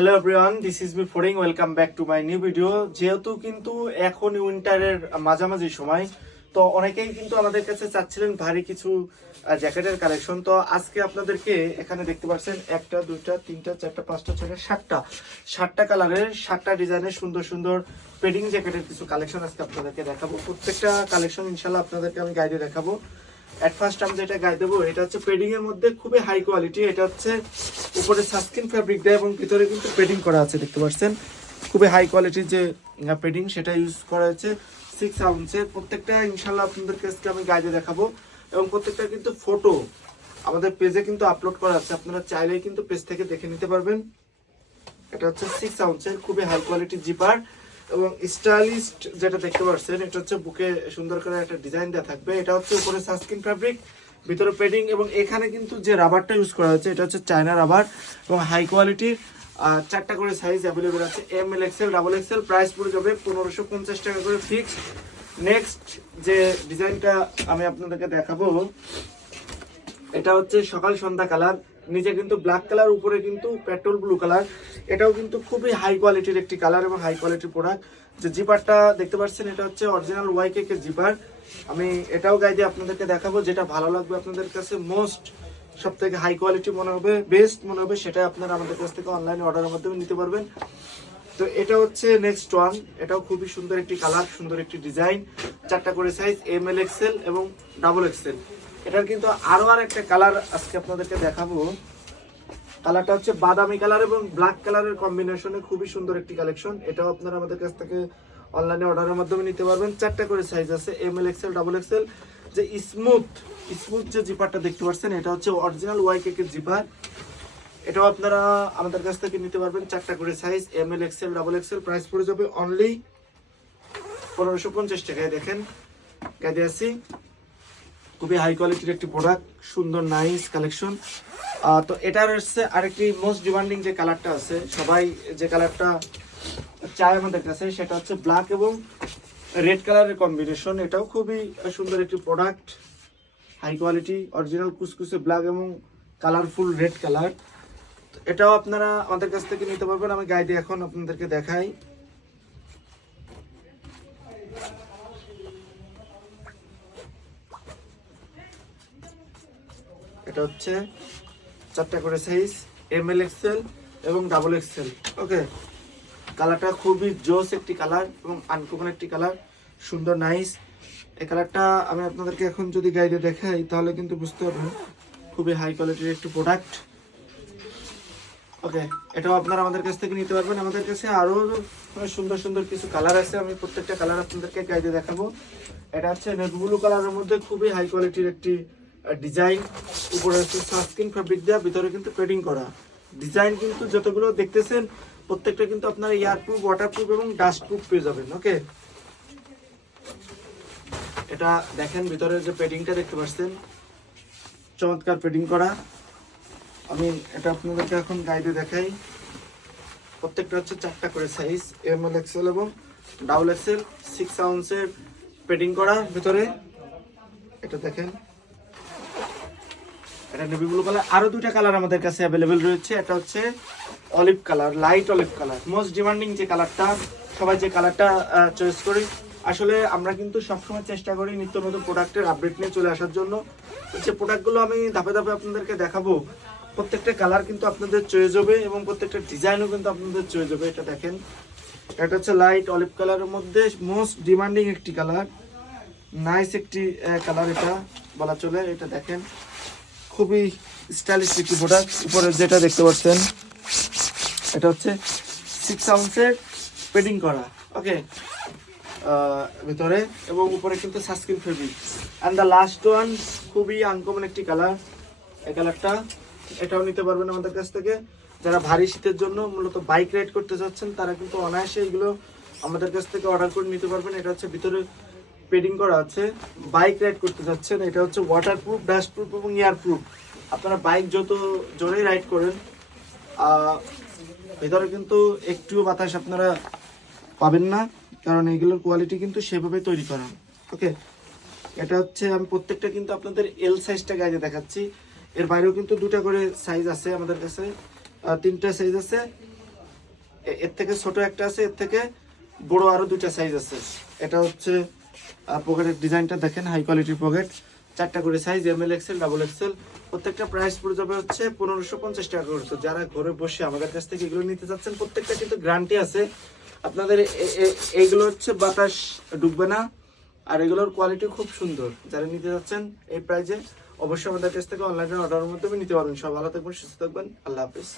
Hello everyone this is me ফোরিং welcome back to my new video যেহেতু কিন্তু এখন উইন্টারের মাঝামাঝি সময়, তো অনেকেই কিন্তু আমাদের কাছে চাচ্ছিলেন ভারী কিছু জ্যাকেটের কালেকশন তো আজকে আপনাদেরকে এখানে দেখতে পাচ্ছেন একটা, দুইটা, তিনটা, চারটা, পাঁচটা, ছয়টা, সাতটা। সাতটা কালারের সাতটা ডিজাইনের সুন্দর সুন্দর পেডিং জ্যাকেটের কিছু কালেকশন আজকে আপনাদেরকে দেখাবো। প্রত্যেকটা কালেকশন ইনশাল্লাহ আপনাদেরকে আমি গাইডে দেখাবো। অ্যাট ফার্স্ট আমি যেটা গায়ে দেবো, এটা হচ্ছে পেডিং এর মধ্যে খুবই হাই কোয়ালিটি এটা হচ্ছে উপরে সাস্কিন ফ্যাব্রিক দেয় এবং ভিতরে কিন্তু পেডিং করা আছে, দেখতে পাচ্ছেন? খুবই হাই কোয়ালিটির যে পেডিং সেটা ইউজ করা হয়েছে সিক্স আউন্সের প্রত্যেকটা ইনশাল্লাহ আপনাদের কাছে আমি গাইডে দেখাবো। এবং প্রত্যেকটা কিন্তু ফটো আমাদের পেজে কিন্তু আপলোড করা আছে, আপনারা চাইলেই কিন্তু পেজ থেকে দেখে নিতে পারবেন। এটা হচ্ছে সিক্স আউন্সের খুবই হাই কোয়ালিটির জিপার এবং স্টাইলিস্ট যেটা দেখতে পাচ্ছেন এটা হচ্ছে বুকে সুন্দর করে একটা ডিজাইন দেওয়া থাকবে। এটা হচ্ছে উপরে সাস্কিন ফ্যাব্রিক ভিতরে পেডিং এবং এখানে কিন্তু যে রাবারটা ইউজ করা হয়েছে, এটা হচ্ছে চায়না রাবার এবং হাই কোয়ালিটির চারটা করে সাইজ অ্যাভেলেবেল আছে। M L XL double XL price পড়ে যাবে পনেরোশো পঞ্চাশ টাকা করে ফিক্স নেক্সট যে ডিজাইনটা আমি আপনাদেরকে দেখাবো, এটা হচ্ছে সকাল সন্ধ্যা কালার নিচে কিন্তু ব্ল্যাক কালার উপরে কিন্তু পেট্রোল ব্লু কালার এটাও কিন্তু খুবই হাই কোয়ালিটির একটি কালার এবং হাই কোয়ালিটির প্রোডাক্ট যে জিপারটা দেখতে পাচ্ছেন, এটা হচ্ছে অরিজিনাল ওয়াই এর জিপার আমি এটাও গাইডে আপনাদেরকে দেখাবো যেটা ভালো লাগবে আপনাদের কাছে। মোস্ট সব থেকে হাই কোয়ালিটি মনে হবে বেস্ট মনে হবে সেটা আপনারা আমাদের কাছ থেকে অনলাইনে অর্ডারের মাধ্যমে নিতে পারবেন। তো এটা হচ্ছে নেক্সট ওয়ান এটাও খুবই সুন্দর একটি কালার সুন্দর একটি ডিজাইন চারটা করে সাইজ এম এল এক্সেল এবং ডাবল এক্সেল এটার কিন্তু আরও আর একটা কালার আজকে আপনাদেরকে দেখাবো। কালারটা হচ্ছে বাদামি কালার এবং ব্ল্যাক কালারের কম্বিনেশনে খুবই সুন্দর একটি কালেকশন এটাও আপনারা আমাদের কাছ থেকে অনলাইনে অর্ডারের মাধ্যমে নিতে পারবেন। চারটা করে সাইজ আছে M L XL double XL যে স্মুথ স্মুথ যে জিপারটা দেখতে পাচ্ছেন, এটা হচ্ছে অরিজিনাল ওয়াই কেকের জিপার এটাও আপনারা আমাদের কাছ থেকে নিতে পারবেন চারটা করে size M L XL double XL price পড়ে যাবে অনলি পনেরোশো পঞ্চাশ টাকায়। দেখেন কাজে আসি খুবই হাই কোয়ালিটির একটি প্রোডাক্ট সুন্দর নাইস কালেকশন তো এটার হচ্ছে আরেকটি মোস্ট ডিমান্ডিং যে কালারটা আছে, সবাই যে কালারটা চায় আমাদের কাছে, সেটা হচ্ছে ব্ল্যাক এবং রেড কালারের কম্বিনেশন এটাও খুবই সুন্দর একটি প্রোডাক্ট হাই কোয়ালিটি অরিজিনাল কুসকুসে ব্ল্যাক এবং কালারফুল রেড কালার এটাও আপনারা আমাদের কাছ থেকে নিতে পারবেন, আমি গাইডে এখন আপনাদেরকে দেখাই। এটা হচ্ছে চারটা করে সাইজ এম এল এক্সেল এবং ডাবল এক্সেল ওকে কালারটা খুবই জোস একটি কালার এবং আনকমন একটি কালার সুন্দর নাইস এই কালারটা আমি আপনাদেরকে এখন যদি গাইডে দেখাই, তাহলে কিন্তু বুঝতে পারবেন খুবই হাই কোয়ালিটির একটি প্রোডাক্ট ওকে এটাও আপনারা আমাদের কাছ থেকে নিতে পারবেন। আমাদের কাছে আরও সুন্দর সুন্দর কিছু কালার আছে। আমি প্রত্যেকটা কালার আপনাদেরকে গাইডে দেখাবো। এটা হচ্ছে নেভি ব্লু কালারের মধ্যে খুবই হাই কোয়ালিটির একটি ডিজাইন উপরে হচ্ছে সানস্ক্রিন ফ্যাব্রিক দেওয়া ভিতরে কিন্তু পেডিং করা। ডিজাইন কিন্তু যতগুলো দেখতেছেন, প্রত্যেকটা কিন্তু আপনারা এয়ারপ্রুফ ওয়াটারপ্রুফ এবং ডাস্ট প্রুফ পেয়ে যাবেন ওকে এটা দেখেন ভিতরে যে পেডিংটা দেখতে পাচ্ছেন, চমৎকার পেডিং করা। আমি এটা আপনাদেরকে এখন গাইডে দেখাই। প্রত্যেকটা হচ্ছে চারটা করে সাইজ এম এল এক্সেল এবং ডাবল এক্সেল সিক্স আউন্সের পেডিং করা ভিতরে। এটা দেখেন। এটা নেভি ব্লু কালার। আরও দুইটা কালার আমাদের কাছে অ্যাভেলেবেল রয়েছে। এটা হচ্ছে olive colour light olive colour most demanding যে কালারটা, সবাই যে কালারটা চয়েস করি। আসলে আমরা কিন্তু সবসময় চেষ্টা করি নিত্য নতুন প্রোডাক্টের আপডেট নিয়ে চলে আসার জন্য। যে প্রোডাক্টগুলো আমি ধাপে ধাপে আপনাদেরকে দেখাবো, প্রত্যেকটা কালার কিন্তু আপনাদের চয়েস হবে এবং প্রত্যেকটা ডিজাইনও কিন্তু আপনাদের চয়েস হবে। এটা দেখেন। এটা হচ্ছে লাইট অলিভ কালারের মধ্যে মোস্ট ডিমান্ডিং একটি কালার নাইস একটি কালার এটা, বলা চলে। এটা দেখেন। খুবই স্টাইলিশ একটি প্রোডাক্ট উপরে যেটা দেখতে পাচ্ছেন, এটা হচ্ছে সিক্স আউন্সের পেডিং করা। ওকে ভিতরে এবং উপরে কিন্তু sunscreen fabric and the last one খুবই আনকমন একটি কালার এই কালারটা এটাও নিতে পারবেন আমাদের কাছ থেকে। যারা ভারী শীতের জন্য মূলত বাইক রাইড করতে চাচ্ছেন, তারা কিন্তু অনায়াসে এগুলো আমাদের কাছ থেকে অর্ডার করে নিতে পারবেন। এটা হচ্ছে ভিতরে পেডিং করা আছে বাইক রাইড করতে যাচ্ছেন, এটা হচ্ছে ওয়াটার প্রুফ ডাস্ট প্রুফ এবং এয়ার প্রুফ আপনারা বাইক যত জোরেই রাইড করেন ভেতরে কিন্তু একটুও বাতাস আপনারা পাবেন না, কারণ এগুলোর কোয়ালিটি কিন্তু সেভাবে তৈরি করা। ওকে এটা হচ্ছে আমি প্রত্যেকটা কিন্তু আপনাদের এল সাইজটা গাইতে দেখাচ্ছি। এর বাইরেও কিন্তু দুটা করে সাইজ আছে আমাদের কাছে তিনটা সাইজ আছে। এর থেকে ছোট একটা আছে, এর থেকে বড় আরও দুটা সাইজ আছে। এটা হচ্ছে পকেটের ডিজাইনটা দেখেন হাই কোয়ালিটির পকেট চারটা করে size M L XL double XL প্রত্যেকটা প্রাইস পড়ে যাবে হচ্ছে পনেরোশো পঞ্চাশ টাকা করে। যারা ঘরে বসে আমাদের কাছ থেকে এগুলো নিতে চাচ্ছেন, প্রত্যেকটা কিন্তু গ্যারান্টি আছে। আপনাদের এইগুলো হচ্ছে বাতাস ঢুকবে না, আর এগুলোর কোয়ালিটি খুব সুন্দর। যারা নিতে যাচ্ছেন এই প্রাইজে অবশ্যই আমাদের কাছ থেকে অনলাইনে অর্ডারের মাধ্যমে নিতে পারবেন। সব ভালো থাকবেন, সুস্থ থাকবেন। আল্লাহ হাফিজ।